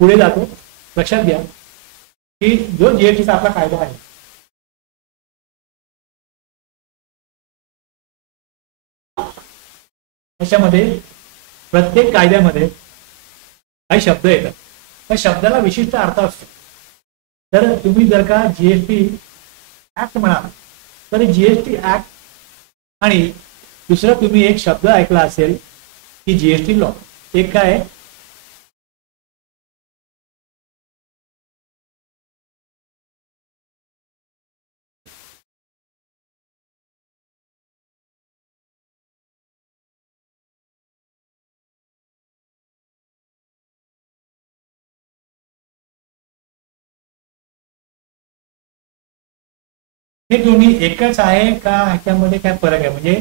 पुढे जातो. लक्षात घ्या की जो जीएसटीचा आपला कायदा आहे त्याच्यामध्ये प्रत्येक कायद्यामध्ये काही शब्द येतात. त्या शब्दाला विशिष्ट अर्थ असतो. तर तुम्ही जर का जीएसटी ऍक्ट म्हणाल तर जीएसटी ऍक्ट आणि दुसरा तुम्ही एक शब्द ऐकला असेल की जीएसटी लॉ. एक काय हे दोन्ही एकच आहे का ह्याच्यामध्ये काय फरक आहे? म्हणजे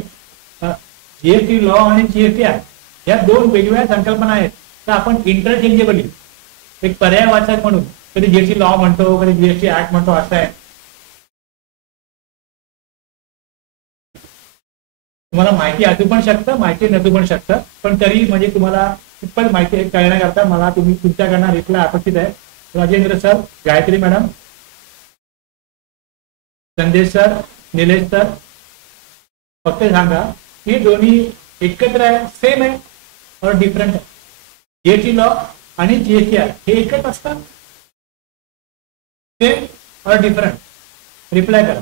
जीएसटी लॉ आणि जीएसटी ऍक्ट या दोन वेगवेगळ्या संकल्पना आहेत. तर आपण इंटरचेंजेबली एक पर्यायवाचक म्हणून कधी जीएसटी लॉ म्हणतो कधी जीएसटी ऍक्ट म्हणतो असं आहे. तुम्हाला माहिती असू पण शकतं माहिती नसू पण शकतं पण तरी म्हणजे तुम्हाला खूपच माहिती कळण्याकरता मला तुमच्याकडनं रिप्लाय अपेक्षित आहे. राजेंद्र सर, गायत्री मॅडम, संदेश सर, निलेश सर, फक्त सांगा हे दोन्ही एकत्र आहे, सेम आहे और डिफरंट आहे? जीएसटी लॉ आणि जीएसटी ऍक्ट हे एकच असतात, सेम और डिफरंट? रिप्लाय करा.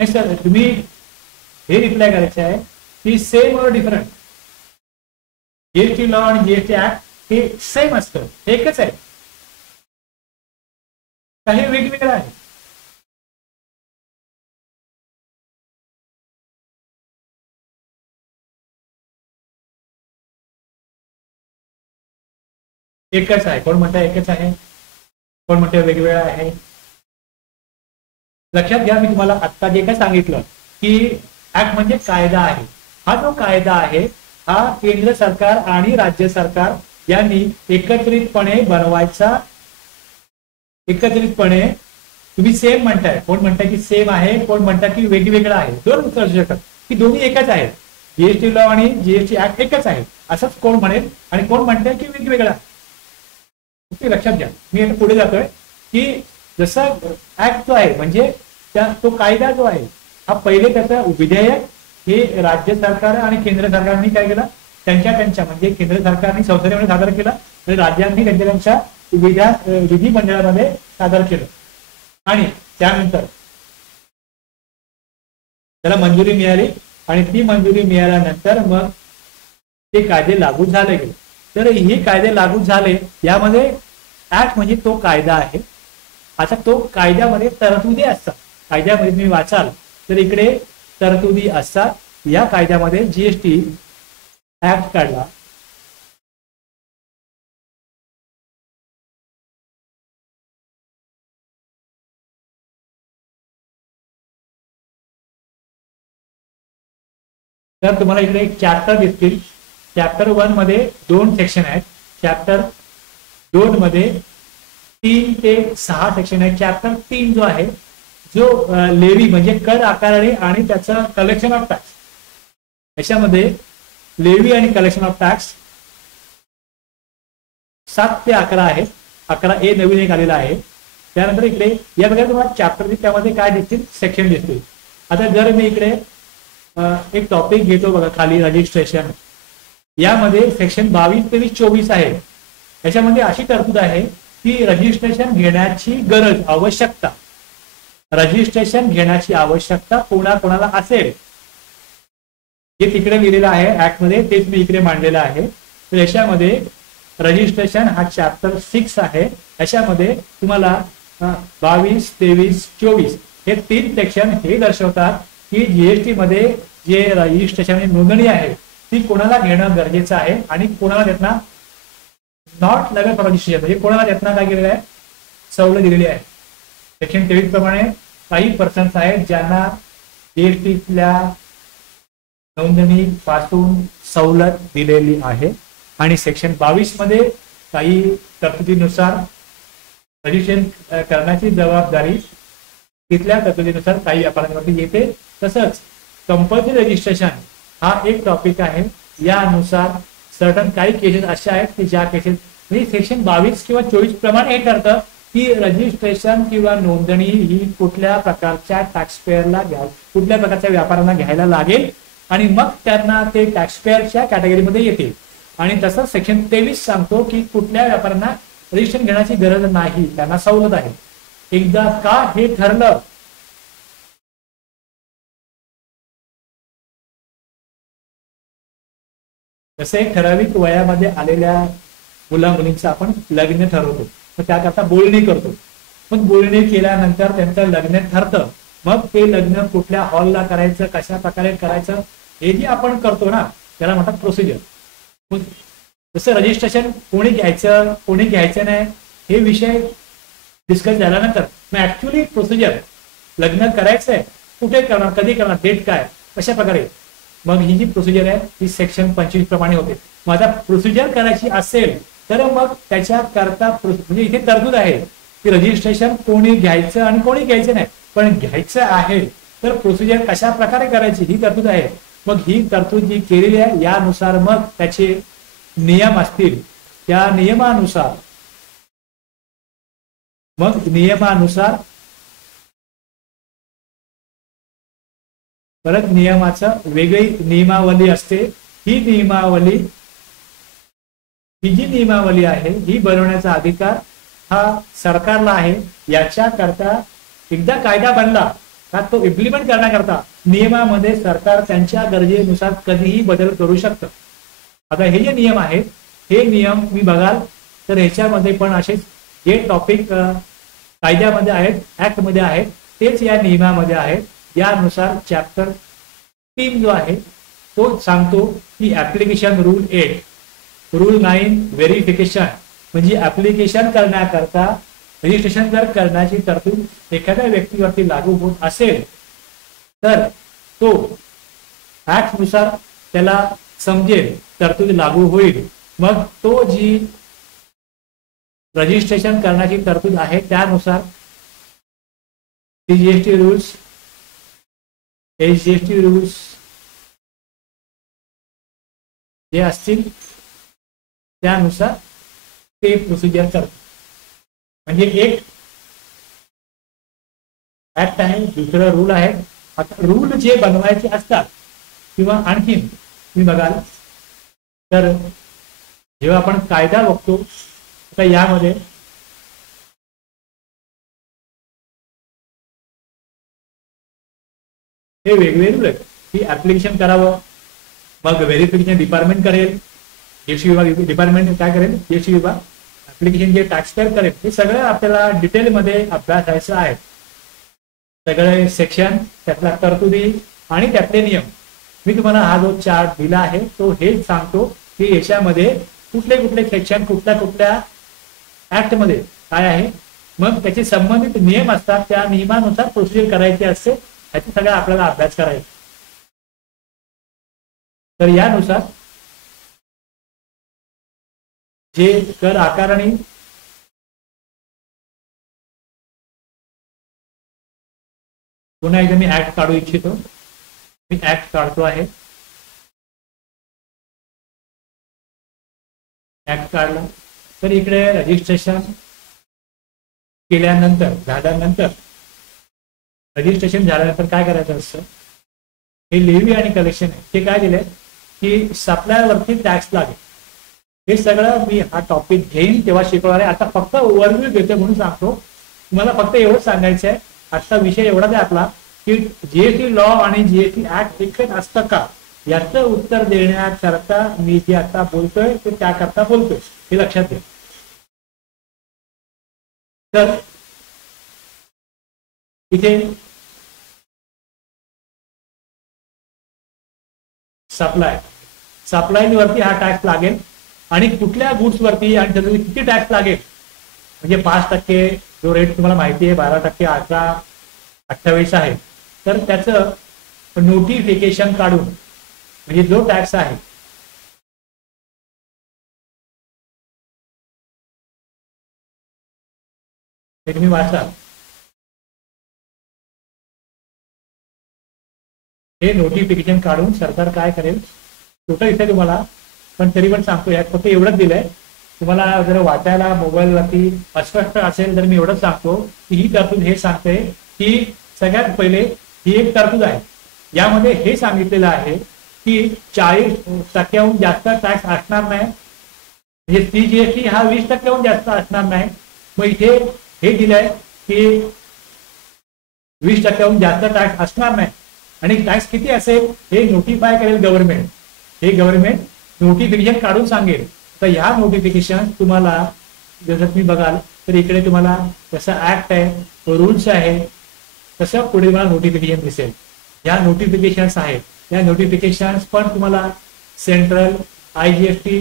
नाही सर, तुम्ही हे रिप्लाय करायचे आहे की सेम और डिफरंट. जीएसटी लॉ आणि जीएसटी ऍक्ट हे सेम असतं, एकच आहे, काही वेगवेगळं आहे? एकच आहे. कोण म्हणतं एकच आहे, कोण म्हणतं वेगवेगळं आहे? लक्षात घ्या, मी तुम्हाला आत्ता जे काय सांगितलं की ऍक्ट म्हणजे कायदा आहे. हा जो कायदा आहे हा केंद्र सरकार आणि राज्य सरकार यांनी एकत्रितपणे बनवायचा. एकत्रितपणे तुम्ही सेम म्हणताय, कोण म्हणताय की सेम आहे, कोण म्हणताय की वेगवेगळं आहे. दोन उत्तर असू शकतात की दोन्ही एकच आहेत, जीएसटी लॉ आणि जीएसटी ऍक्ट एकच आहे असंच कोण म्हणेल आणि कोण म्हणताय की वेगवेगळं आहे. ओके, लक्षात घ्या. मी आता पुढे जातोय की जसा ऍक्ट जो आहे म्हणजे तो कायदा जो आहे हा पहिले त्याचं विधेयक हे राज्य सरकार आणि केंद्र सरकारने काय केलं, त्यांच्या म्हणजे केंद्र सरकारने संसदेमध्ये सादर केलं आणि राज्यांनी त्यांच्या विधिमंडळामध्ये सादर केलं आणि त्यानंतर त्याला मंजुरी मिळाली आणि ती मंजुरी मिळाल्यानंतर मग ते कायदे लागू झाले गेले. तर हे कायदे लागू झाले, यामध्ये ऍक्ट म्हणजे तो कायदा आहे. आता तो कायद्यामध्ये तरतुदी असतात. कायद्यामध्ये तुम्ही वाचाल तर इकडे तरतुदी असतात. या कायद्यामध्ये जीएसटी ऍक्ट काढला. तर तुम्हाला इकडे एक चॅप्टर दिसतील. चॅप्टर 1 मध्ये 2 सेक्शन आहेत. चॅप्टर 2 मध्ये 3 ते 6 सेक्शन आहेत. चॅप्टर 3 जो आहे जो लेवी म्हणजे कर आकारणी आणि त्याचं कलेक्शन ऑफ टॅक्स, याच्यामध्ये लेवी आणि कलेक्शन ऑफ टॅक्स 7 ते 11 आहे. 11A नवीन एक आलेला आहे. त्यानंतर इकडे या बघा तुम्हाला चॅप्टर त्यामध्ये काय दिसतील, सेक्शन दिसतील. आता जर मी इकडे एक टॉपिक घेतो बघा खाली, रजिस्ट्रेशन, यामध्ये सेक्शन 22, 23, 24 आहे. याच्यामध्ये अशी तरतूद आहे की रजिस्ट्रेशन घेण्याची गरज, आवश्यकता, रजिस्ट्रेशन घेण्याची आवश्यकता कोणाकोणाला असेल जे तिकडे लिहिलेलं आहे ऍक्ट मध्ये, तेच मी इकडे मांडलेलं आहे. तर याच्यामध्ये रजिस्ट्रेशन हा चॅप्टर 6 आहे. याच्यामध्ये तुम्हाला 22, 23, 24 हे 3 सेक्शन हे दर्शवतात की जीएसटी मध्ये जे रजिस्ट्रेशन नोंदणी आहे ती कोणाला घेणं गरजेचं आहे आणि कोणाला त्यातनं नॉट लेवल फॉर रजिस्ट्रेशन म्हणजे कोणाला त्यातनं काय केलेलं आहे, सवलत दिलेली आहे. सेक्शन 23 प्रमाणे काही पर्सन्स आहेत ज्यांना जीएसटीतल्या नोंदणी पासून सवलत दिलेली आहे आणि सेक्शन 22 मध्ये काही तरतुदीनुसार रजिस्ट्रेशन करण्याची जबाबदारी तिथल्या तरतुदीनुसार काही व्यापारांवरती येते. तसंच कंपल्सरी रजिस्ट्रेशन हा एक टॉपिक आहे. यानुसार सर्टन काही केसेस अशा आहेत की ज्या केसेस म्हणजे सेक्शन 22 किंवा 24 प्रमाणे हे ठरतं की रजिस्ट्रेशन किंवा नोंदणी ही कुठल्या प्रकारच्या टॅक्सपेअरला कुठल्या प्रकारच्या व्यापाऱ्यांना घ्यायला लागेल आणि मग त्यांना ते टॅक्सपेअरच्या कॅटेगरीमध्ये येते. आणि तसंच सेक्शन 23 सांगतो की कुठल्या व्यापाऱ्यांना रजिस्ट्रेशन घेण्याची गरज नाही, त्यांना सवलत आहे. एकदा का हे ठरलं जसं एक ठराविक वयामध्ये आलेल्या मुला मुलींचं आपण लग्न ठरवतो, तर त्याकरता बोलणी करतो. पण बोलणी केल्यानंतर त्यांचं लग्न ठरतं. मग ते लग्न कुठल्या हॉलला करायचं, कशा प्रकारे करायचं हे जे आपण करतो ना, त्याला म्हणतात प्रोसिजर. जसं रजिस्ट्रेशन कोणी घ्यायचं कोणी घ्यायचं नाही हे विषय डिस्कस झाल्यानंतर मग ऍक्च्युअली प्रोसिजर लग्न करायचंय, कुठे करणार, कधी करणार, डेट काय, कशा प्रकारे, मग ही जी प्रोसिजर आहे ती सेक्शन 25 प्रमाणे होते. मग आता प्रोसिजर करायची असेल तर मग त्याच्या करता म्हणजे इथे तरतूद आहे की रजिस्ट्रेशन कोणी घ्यायचं आणि कोणी घ्यायचं नाही. पण घ्यायचं आहे तर प्रोसिजर कशा प्रकारे करायची ही तरतूद आहे. मग ही तरतूद जी केलेली आहे यानुसार मग त्याचे नियम असतील, त्या नियमानुसार परत नियमाचं वेगळी नियमावली असते. ही जी नियमावली आहे ही बनवण्याचा अधिकार हा सरकारला आहे. याच्याकरता एकदा कायदा बनला का तो इम्प्लिमेंट करण्याकरता नियमामध्ये सरकार त्यांच्या गरजेनुसार कधीही बदल करू शकतं. आता हे जे नियम आहेत हे नियम मी बघाल तर ह्याच्यामध्ये पण असेच जे टॉपिक कायद्यामध्ये आहेत, ऍक्ट मध्ये आहेत, तेच या नियमामध्ये आहेत. यानुसार चॅप्टर 3 जो आहे तो सांगतो की ऍप्लिकेशन रूल 8, रूल 9 व्हेरिफिकेशन म्हणजे ऍप्लिकेशन करण्याकरता रजिस्ट्रेशन जर करण्याची तरतूद एखाद्या व्यक्तीवरती लागू होत असेल तर तो ऍक्ट नुसार त्याला समजेल, तरतूद लागू होईल. मग तो जी रजिस्ट्रेशन करण्याची तरतूद आहे त्यानुसार जीएसटी रूल्स, जीएसटी रूल्स जे असतील त्यानुसार ते प्रोसिजर करतात. म्हणजे एक ऍक्ट आहे, दुसरं रूल आहे. आता रूल जे बनवायचे असतात किंवा आणखीन मी बघाल तर जेव्हा आपण कायदा बघतो तर यामध्ये हे वेगवेगळे रूल आहेत की ऍप्लिकेशन करावं, मग व्हेरिफिकेशन डिपार्टमेंट करेल, जीएसटी विभाग डिपार्टमेंट काय करेल, जीएसटी विभाग ऍप्लिकेशन जे टॅक्सपेअर करेल, हे सगळं आपल्याला डिटेलमध्ये अभ्यासायचं आहे. सगळे सेक्शन, त्यातल्या तरतुदी आणि त्यातले नियम. मी तुम्हाला हा जो चार्ट दिला आहे तो हेच सांगतो की याच्यामध्ये कुठले कुठले सेक्शन कुठल्या कुठल्या ऍक्ट मध्ये काय आहे, मग त्याचे संबंधित नियम असतात, त्या नियमानुसार प्रोसिजर करायची असते. ह्याचा सगळा आपल्याला अभ्यास करायचा. तर यानुसार जे कर आकारणी पुन्हा एकदा मी ऍक्ट काढू इच्छितो. मी ऍक्ट काढतो आहे. ऍक्ट काढला तर इकडे रजिस्ट्रेशन केल्यानंतर रजिस्ट्रेशन झाल्यानंतर काय करायचं असतं, हे लेव्ही आणि कलेक्शन आहे. ते काय दिलंय की सप्लायवरती टॅक्स लागेल. हे सगळं मी हा टॉपिक घेईन तेव्हा शिकवणार आहे. आता फक्त ओव्हरव्ह्यू घेतो म्हणून सांगतो. तुम्हाला फक्त एवढंच सांगायचं आहे, आजचा विषय एवढाच आहे आपला की जीएसटी लॉ आणि जीएसटी ऍक्ट एकच असतं का, याचं उत्तर देण्याकरता मी जे आता बोलतोय ते त्याकरता बोलतोय, हे लक्षात घ्या. तर इथे सप्लाय वरती हा टॅक्स लागेल आणि कुठल्या गुड्स वरती आणि त्याच्यावर किती टॅक्स लागेल, म्हणजे 5% जो रेट तुम्हाला माहिती आहे, 12%, 18, 28 आहे. तर त्याचं नोटिफिकेशन काढून म्हणजे जो टॅक्स आहे ते तुम्ही वाचा. हे नोटिफिकेशन काढून सरकार काय करेल टोटल इथे तुम्हाला, पण तरी पण सांगतो यात फक्त एवढंच दिलंय. तुम्हाला जर वाचायला मोबाईलवरती अस्पष्ट असेल तर मी एवढंच सांगतो की ही तरतूद हे सांगते की सगळ्यात पहिले ही एक तरतूद आहे. यामध्ये हे सांगितलेलं आहे की 40% जास्त टॅक्स असणार नाही, म्हणजे सीजीएसटी हा 20% जास्त असणार नाही. मग इथे हे दिलंय की 20% जास्त टॅक्स असणार नाही आणि टॅक्स किती असेल हे नोटिफाय करेल गव्हर्नमेंट. हे गव्हर्नमेंट नोटिफिकेशन काढून सांगेल. तर ह्या नोटिफिकेशन तुम्हाला जसं तुम्ही बघाल तर इकडे तुम्हाला जसं ऍक्ट आहे, रूल्स आहे, तसं पुढे मला नोटिफिकेशन दिसेल. या नोटिफिकेशन्स आहेत, या नोटिफिकेशन्स पण तुम्हाला सेंट्रल IGST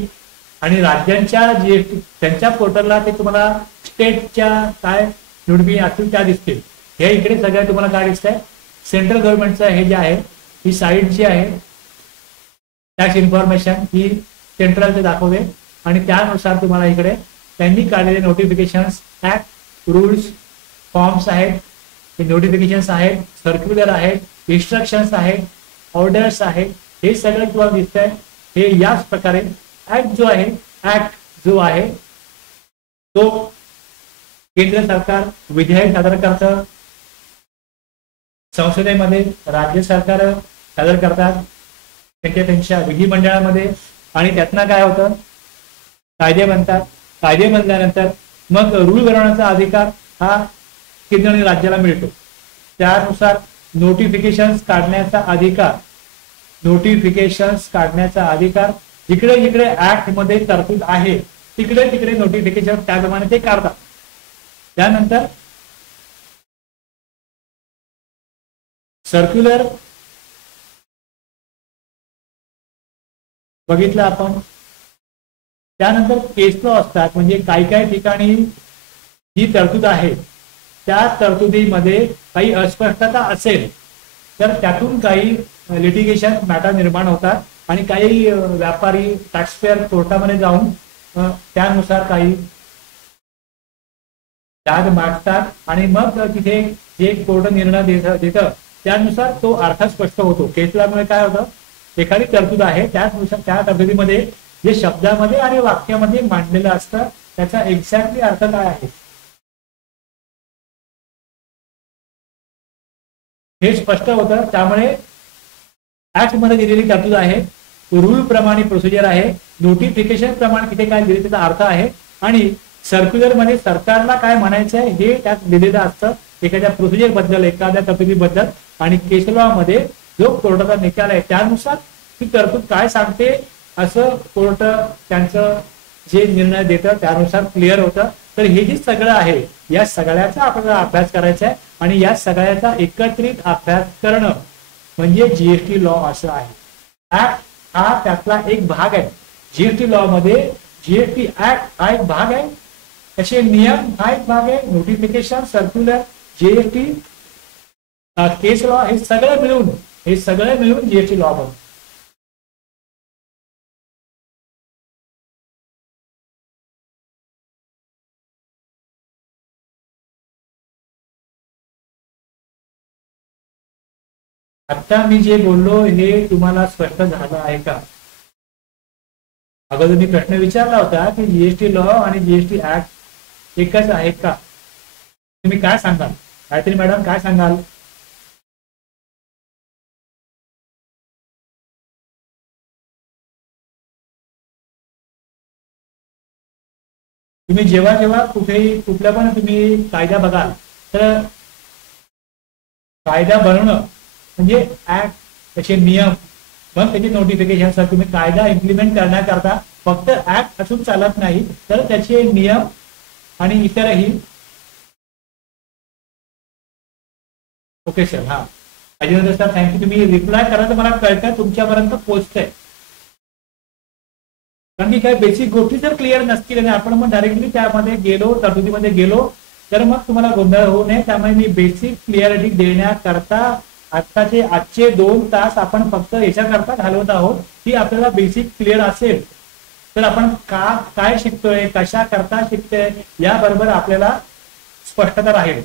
आणि राज्यांच्या GST त्यांच्या पोर्टलला ते तुम्हाला स्टेटच्या काय नोटिफिकेशन असतील त्या दिसतील. हे इकडे सगळ्या तुम्हाला काय दिसतंय, सेंट्रल गव्हर्नमेंटचं हे जे आहे ही साईड जी आहे टॅक्स इन्फॉर्मेशन ही सेंट्रलचे दाखवते आणि त्यानुसार तुम्हाला इकडे त्यांनी काढलेले नोटिफिकेशन्स, ऍक्ट, रूल्स, फॉर्म्स आहेत, हे नोटिफिकेशन्स आहेत, सर्क्युलर आहेत, इन्स्ट्रक्शन्स आहेत, ऑर्डर्स आहेत, हे सगळं तुम्हाला दिसतंय. हे याच प्रकारे ऍक्ट जो आहे तो केंद्र सरकार विधेयक सादर करतं, संसदेमध्ये राज्य सरकार सादर करतात त्यांच्या विधिमंडळामध्ये आणि त्यातनं काय होतं, कायदे बनतात. कायदे बनल्यानंतर मग रूल बनवण्याचा अधिकार हा केंद्र आणि राज्याला मिळतो. त्यानुसार नोटिफिकेशन्स काढण्याचा अधिकार जिकडे जिकडे ऍक्ट मध्ये तरतूद आहे तिकडे तिकडे नोटिफिकेशन त्याप्रमाणे ते काढतात. त्यानंतर सर्क्युलर बघितलं आपण. त्यानंतर केस लॉ असतात, म्हणजे काही काही ठिकाणी जी तरतूद आहे त्या तरतुदीमध्ये काही अस्पष्टता असेल तर त्यातून काही लिटिगेशन मॅटर निर्माण होतात आणि काही व्यापारी टॅक्सपेअर कोर्टामध्ये जाऊन त्यानुसार काही दाद मागतात आणि मग तिथे जे कोर्ट निर्णय देतं त्यानुसार तो अर्थ स्पष्ट होतो. केसलामुळे काय होतं, एखादी तरतूद आहे त्यानुसार त्या तरतुदीमध्ये जे शब्दामध्ये आणि वाक्यामध्ये मांडलेलं असतं त्याचा एक्झॅक्टली अर्थ काय आहे हे स्पष्ट होतं. त्यामुळे ऍक्ट मध्ये दिलेली तरतूद आहे, रूल प्रमाणे प्रोसिजर आहे, नोटिफिकेशन प्रमाणे तिथे काय दिले त्याचा अर्थ आहे आणि सर्क्युलर मध्ये सरकारला काय म्हणायचं आहे हे त्यात दिलेलं असतं एखाद्या प्रोसिजर बद्दल, एखाद्या तरतुदीबद्दल. आणि केस लॉ मध्ये जो कोर्टाचा निकाल आहे त्यानुसार ती तरतूद काय सांगते असं कोर्ट त्यांचं जे निर्णय देतं त्यानुसार क्लिअर होतं. तर हे जे सगळं आहे या सगळ्याचा आपल्याला अभ्यास करायचा आहे आणि या सगळ्याचा एकत्रित अभ्यास करणं म्हणजे जीएसटी लॉ असं आहे. ऍक्ट हा त्यातला एक भाग आहे. जीएसटी लॉ मध्ये जीएसटी ऍक्ट हा एक भाग आहे, तसे नियम हा एक भाग आहे, नोटिफिकेशन, सर्क्युलर, जीएसटी, केस लॉ हे सगळं मिळून जीएसटी लॉ बनतो. आता मी जे बोललो हे तुम्हाला स्पष्ट झालं आहे का? अगोदर मी प्रश्न विचारला होता की जीएसटी लॉ आणि जीएसटी ऍक्ट एकच आहे का? तुम्ही काय सांगाल? गायत्री मॅडम काय सांगाल? तुम्ही जेव्हा जेव्हा कुठेही कुठल्या पण तुम्ही कायदा बघाल तर कायदा बनवणं म्हणजे ऍक्ट, त्याचे नियम, मग त्याची नोटिफिकेशन. सर तुम्ही कायदा इम्प्लिमेंट करण्याकरता फक्त ऍक्ट असून चालत नाही तर त्याचे नियम आणि इतरही. ओके सर, हा अजिंक्य सर थँक्यू. तुम्ही रिप्लाय करा तर मला कळतं तुमच्यापर्यंत पोहोचतंय, कारण की काही बेसिक गोष्टी जर क्लिअर नसतील आणि आपण मग डायरेक्टली त्यामध्ये गेलो, तरतुदीमध्ये गेलो तर मग तुम्हाला गोंधळ होऊ नये. त्यामुळे मी बेसिक क्लिअरिटी देण्याकरता आजचे 2 तास आपण फक्त याच्याकरता घालवत आहोत की आपल्याला बेसिक क्लिअर असेल तर आपण काय शिकतोय, कशा करता शिकतोय याबरोबर आपल्याला स्पष्टता राहील.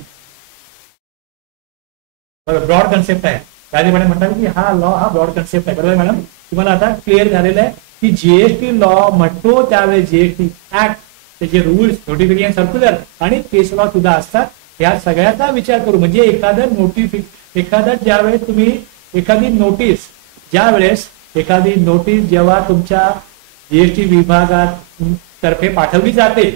ब्रॉड कन्सेप्ट आहे. त्याप्रमाणे म्हणतात की हा लॉ हा ब्रॉड कन्सेप्ट आहे. बरोबर मॅडम, तुम्हाला आता क्लिअर झालेलं आहे की जीएसटी लॉ म्हणतो त्यावेळेस जीएसटी ऍक्ट, त्याचे रूल्स, नोटिफिकेशन सर्क्युलर आणि केस लॉ सुद्धा असतात. या सगळ्याचा विचार करू म्हणजे एखादा ज्यावेळेस तुम्ही एखादी नोटीस जेव्हा तुमच्या जीएसटी विभागात तर्फे पाठवली जाते,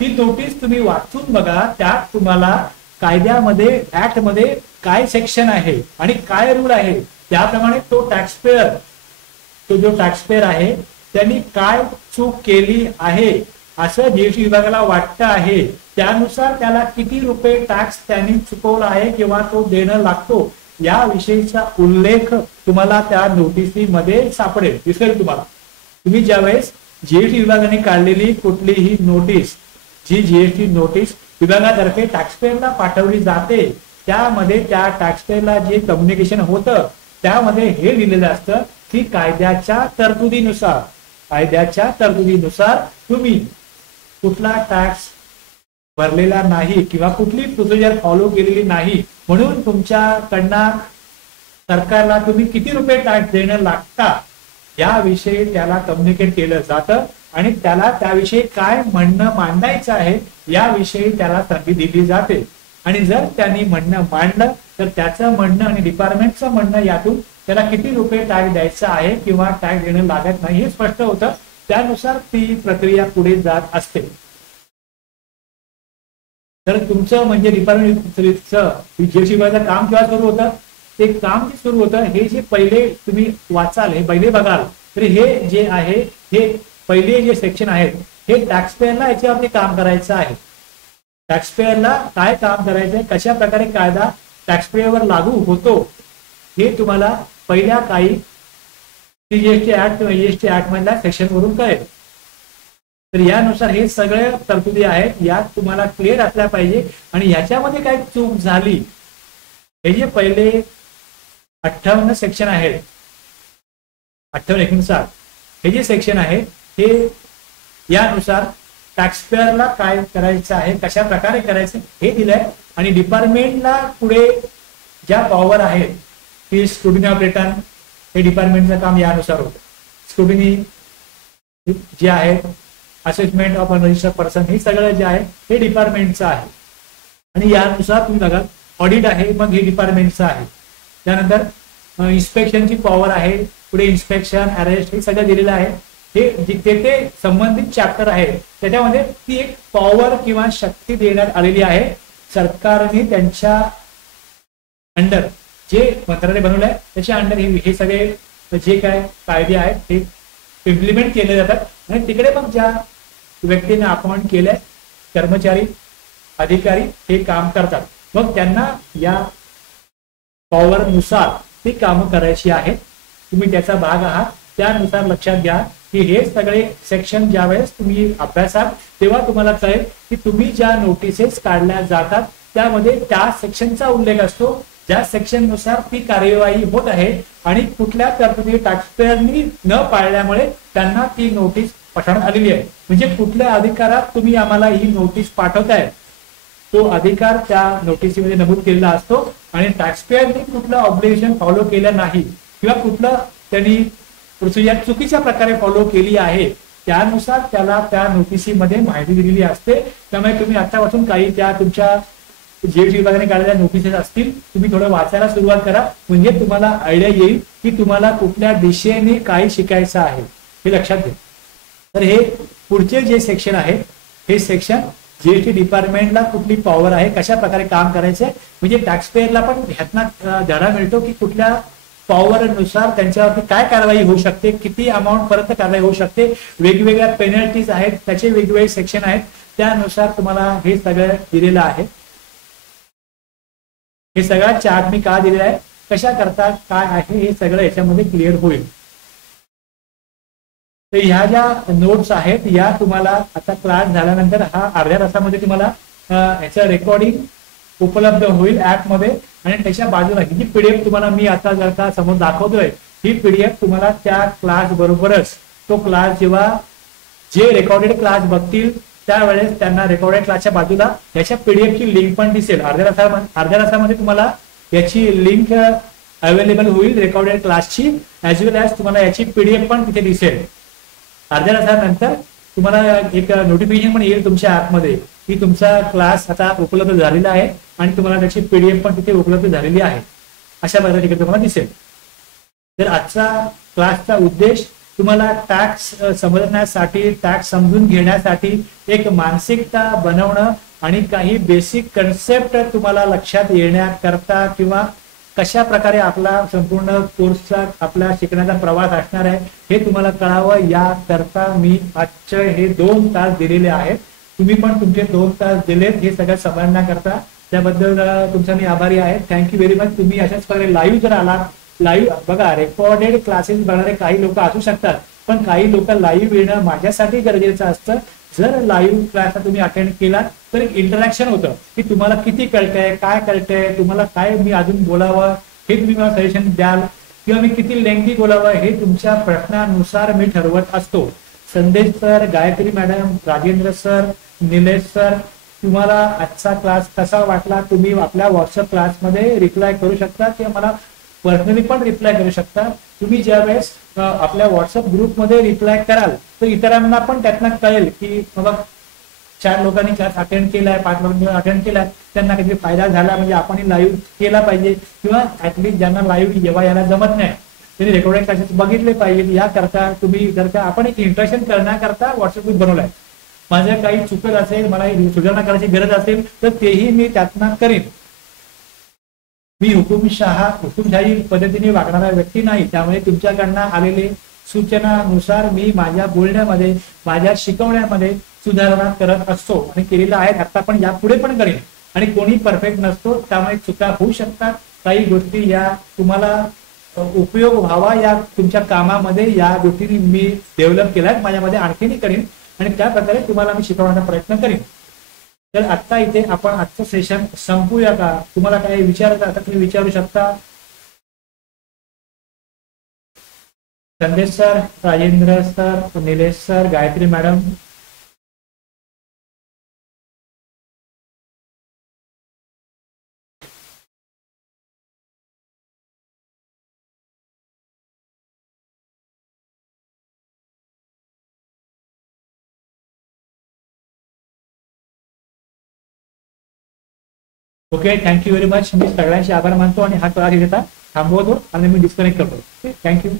ती नोटीस तुम्ही वाचून बघा. त्यात तुम्हाला कायद्यामध्ये ऍक्ट मध्ये काय सेक्शन आहे आणि काय रूल आहे, त्याप्रमाणे तो जो टॅक्सपेयर आहे त्यांनी काय चूक केली आहे असं जीएसटी विभागाला वाटतं आहे, त्यानुसार त्याला किती रुपये टॅक्स त्यांनी चुकवला आहे किंवा तो देणं लागतो याविषयीचा उल्लेख तुम्हाला त्या नोटिसीमध्ये सापडेल, दिसेल तुम्हाला. तुम्ही ज्यावेळेस जीएसटी विभागाने काढलेली कुठलीही नोटीस, जी जीएसटी नोटीस विभागातर्फे टॅक्सपेयरला पाठवली जाते, त्यामध्ये त्या टॅक्सपेयरला जे कम्युनिकेशन होतं त्यामध्ये हे लिहिलेलं असतं की कायद्याच्या तरतुदीनुसार तुम्ही कुठला टॅक्स भरलेला नाही किंवा कुठली प्रोसिजर फॉलो केलेली नाही, म्हणून तुमच्याकडनं सरकारला तुम्ही किती रुपये टॅक्स देणं लागता याविषयी त्याला कम्युनिकेट केलं जातं आणि त्याला त्याविषयी काय म्हणणं मांडायचं आहे याविषयी त्याला संधी दिली जाते. आणि जर त्यांनी म्हणणं मांडलं तर त्याचं म्हणणं आणि डिपार्टमेंटचं म्हणणं यातून त्याला किती रुपये टॅक्स द्यायचा आहे किंवा टॅक्स देणं लागत नाही हे स्पष्ट होतं. त्यानुसार ती प्रक्रिया पुढे जात असते. तर तुमचं म्हणजे डिपार्टमेंटचं जीएसटी विभागाचं काम केव्हा सुरू होतं, ते काम जे सुरू होतं हे जे पहिले तुम्ही वाचाल, हे पहिले बघाल तर हे जे आहे हे पहिले जे सेक्शन आहेत हे टॅक्सपेयरला याच्यावरती काम करायचं आहे. टॅक्सपेयरला काय काम करायचं आहे, कशा प्रकारे कायदा टॅक्सपेयरवर लागू होतो हे तुम्हाला पहिल्या काही जीएसटी ऍक्ट किंवा जीएसटी ऍक्ट मधल्या सेक्शन वरून कळेल. तर यानुसार हे सगळे तरतुदी आहेत, यात तुम्हाला क्लिअर असल्या पाहिजे. आणि ह्याच्यामध्ये काय चूक झाली, हे जे पहिले 58 सेक्शन आहेत, 58-59 हे जे सेक्शन आहे हे यानुसार टॅक्सपेयरला काय करायचं आहे, कशा प्रकारे करायचं हे दिलंय. आणि डिपार्टमेंटला पुढे ज्या पॉवर आहेत ती स्क्रुटिनी ऑफ रिटर्न, हे डिपार्टमेंटचं काम यानुसार होतं. स्क्रुटिनी जे आहे, असेसमेंट ऑफ अनरजिस्टर्ड पर्सन, हे सगळं जे आहे हे डिपार्टमेंटचं आहे. आणि यानुसार तुम्ही बघा ऑडिट आहे, मग हे डिपार्टमेंटचं आहे. त्यानंतर इन्स्पेक्शनची पॉवर आहे, पुढे इन्स्पेक्शन, अरेस्ट हे सगळं दिलेलं आहे. हे जिथे ते संबंधित चॅप्टर आहे त्याच्यामध्ये ती एक पॉवर किंवा शक्ती देण्यात आलेली आहे. सरकारने त्यांच्या अंडर जे मंत्रालय बनवलं आहे त्याच्या अंडर हे सगळे जे काय कायदे आहेत ते इम्प्लिमेंट केले जातात. आणि तिकडे मग ज्या व्यक्तीने अपॉइंट केलंय कर्मचारी, अधिकारी हे काम करतात. मग त्यांना या पॉवर नुसार ती कामं करायची आहेत. तुम्ही त्याचा भाग आहात. त्यानुसार लक्षात घ्या की हे सगळे सेक्शन ज्यावेळेस तुम्ही अभ्यासाल तेव्हा तुम्हाला कळेल की तुम्ही ज्या नोटिसेस काढल्या जातात त्यामध्ये त्या सेक्शनचा उल्लेख असतो, ज्या सेक्शन नुसार ती कार्यवाही होत आहे आणि कुठल्या तरतुदी टॅक्सपेयरनी न पाळल्यामुळे त्यांना ती नोटीस पाठवण्यात आलेली आहे. म्हणजे कुठल्या अधिकारात तुम्ही आम्हाला ही नोटीस पाठवताय तो अधिकार त्या नोटिसीमध्ये नमूद केलेला असतो. आणि टॅक्सपेयरनी कुठलं ऑब्लिगेशन फॉलो केलं नाही किंवा कुठलं त्यांनी प्रोसिजर चुकीच्या प्रकारे फॉलो केली आहे त्यानुसार त्याला त्या नोटिसीमध्ये माहिती दिलेली असते. त्यामुळे तुम्ही आतापासून काही त्या तुमच्या जीएसटी विभागाने काढलेल्या नोटिसेस असतील तुम्ही थोडं वाचायला सुरुवात करा, म्हणजे तुम्हाला आयडिया येईल की तुम्हाला कुठल्या दिशेने काय शिकायचं आहे हे लक्षात घ्या. तर हे पुढचे जे सेक्शन आहे हे सेक्शन जीएसटी डिपार्टमेंटला कुठली पॉवर आहे, कशा प्रकारे काम करायचंय, म्हणजे टॅक्सपेयरला पण ह्यातनं धडा मिळतो की कुठल्या पॉवर नुसार त्यांच्यावरती काय कारवाई होऊ शकते, किती अमाऊंट पर्यंत कारवाई होऊ शकते, वेगवेगळ्या पेनल्टीज आहेत, त्याचे वेगवेगळे सेक्शन आहेत, त्यानुसार तुम्हाला हे सगळं दिलेलं आहे. हे सगळा चार्ट मी का दिलेला आहे, कशा करता काय आहे हे सगळं याच्यामध्ये क्लिअर होईल. तर ह्या ज्या नोट्स आहेत या तुम्हाला आता क्लास झाल्यानंतर हा अर्ध्या तासामध्ये तुम्हाला ह्याचं रेकॉर्डिंग उपलब्ध होईल ऍपमध्ये. आणि त्याच्या बाजूला ही जी पीडीएफ तुम्हाला मी आता जर का समोर दाखवतोय ही पीडीएफ तुम्हाला त्या क्लास बरोबरच तो क्लास जेव्हा जे रेकॉर्डेड क्लास बघतील त्यावेळेस त्यांना रेकॉर्डेड क्लासच्या बाजूला याच्या पीडीएफ ची लिंक पण दिसेल. अर्ध्या तासामध्ये तुम्हाला याची लिंक अवेलेबल होईल रेकॉर्डेड क्लासची, ऍज वेल ऍज तुम्हाला याची पीडीएफ पण तिथे दिसेल. अर्ध्या तासानंतर तुम्हाला एक नोटिफिकेशन पण येईल तुमच्या ऍपमध्ये की तुमचा क्लास आता उपलब्ध झालेला आहे आणि तुम्हाला त्याची पीडीएफ पण तिथे उपलब्ध झालेली आहे. अशा पद्धतीने तुम्हाला दिसेल. तर आजचा क्लासचा उद्देश तुम्हाला टॅक्स समजण्यासाठी, टॅक्स समजून घेण्यासाठी एक मानसिकता बनवणं आणि काही बेसिक कन्सेप्ट तुम्हाला लक्षात येण्याकरता किंवा कशा प्रकारे आपला संपूर्ण कोर्सचा आपला शिकण्याचा प्रवास असणार आहे हे तुम्हाला कळावं याकरता मी आजचे हे 2 तास दिलेले आहेत. तुम्ही पण तुमचे 2 तास दिलेत हे सगळं समजण्याकरता, त्याबद्दल तुमचा मी आभारी आहे. Thank you very much. तुम्ही अशाच प्रकारे लाईव्ह जर आलात, लाईव्ह बघा रेकॉर्डेड क्लासेस बघणारे काही लोक असू शकतात, पण काही लोक लाईव्ह येणं माझ्यासाठी गरजेचं असतं. जर लाईव्ह क्लास तुम्ही अटेंड केला तर एक इंटरॅक्शन होतं की तुम्हाला किती कळतंय, काय कळतंय, तुम्हाला काय मी अजून बोलावं हे तुम्ही मला सजेशन द्याल, किंवा मी किती लेंथी बोलावं हे तुमच्या प्रश्नानुसार मी ठरवत असतो. संदेश sir, Gayatri madam, Rajendra sir, Nilesh sir, तुम्हाला आजचा क्लास कसा वाटला तुम्ही आपल्या व्हॉट्सअप क्लासमध्ये रिप्लाय करू शकता किंवा मला पर्सनली पण रिप्लाय करू शकता. तुम्ही ज्यावेळेस आपल्या व्हॉट्सअप ग्रुपमध्ये रिप्लाय कराल तर इतरांना पण त्यातनं कळेल की बाबा 4 लोकांनी क्लास अटेंड केलाय, 5 लोकांनी अटेंड केलाय, त्यांना काहीतरी फायदा झाला, म्हणजे आपण लाईव्ह केला पाहिजे, किंवा ऍटलीस्ट ज्यांना लाईव्ह जेव्हा यायला जमत नाही त्यांनी रेकॉर्डेड क्लासेस बघितले पाहिजे. याकरता तुम्ही जर का आपण एक इंटरॅक्शन करण्याकरता व्हॉट्सअप ग्रुप बनवलाय. माझं काही चुकत असेल, मला सुधारणा करायची गरज असेल तर तेही मी त्यातनं करीन. मी हुकुमशाही पद्धतीने वागणारा व्यक्ती नाही, त्यामुळे तुमच्याकडनं आलेले सूचनानुसार मी माझ्या बोलण्यामध्ये, माझ्या शिकवण्यामध्ये सुधारणा करत असतो आणि केलेल्या आहेत, आता पण यापुढे पण करेन. आणि कोणी परफेक्ट नसतो, त्यामुळे चुका होऊ शकतात. काही गोष्टी या तुम्हाला उपयोग व्हावा या तुमच्या कामामध्ये या गोष्टी मी डेव्हलप केल्यात, माझ्यामध्ये आणखीनही करीन आणि त्या प्रकारे तुम्हाला मी शिकवण्याचा प्रयत्न करीन. तर आता इथे आपण आजचं सेशन संपूया का? तुम्हाला काही विचारायचं आता तुम्ही विचारू शकता. Sandesh sir, Rajendra sir, Nilesh sir, Gayatri madam. Okay, thank you very much. मी सगळ्यांचे आभार मानतो आणि हा क्लास इथे थांबवतो आणि मी डिस्कनेक्ट करतो. थँक्यू.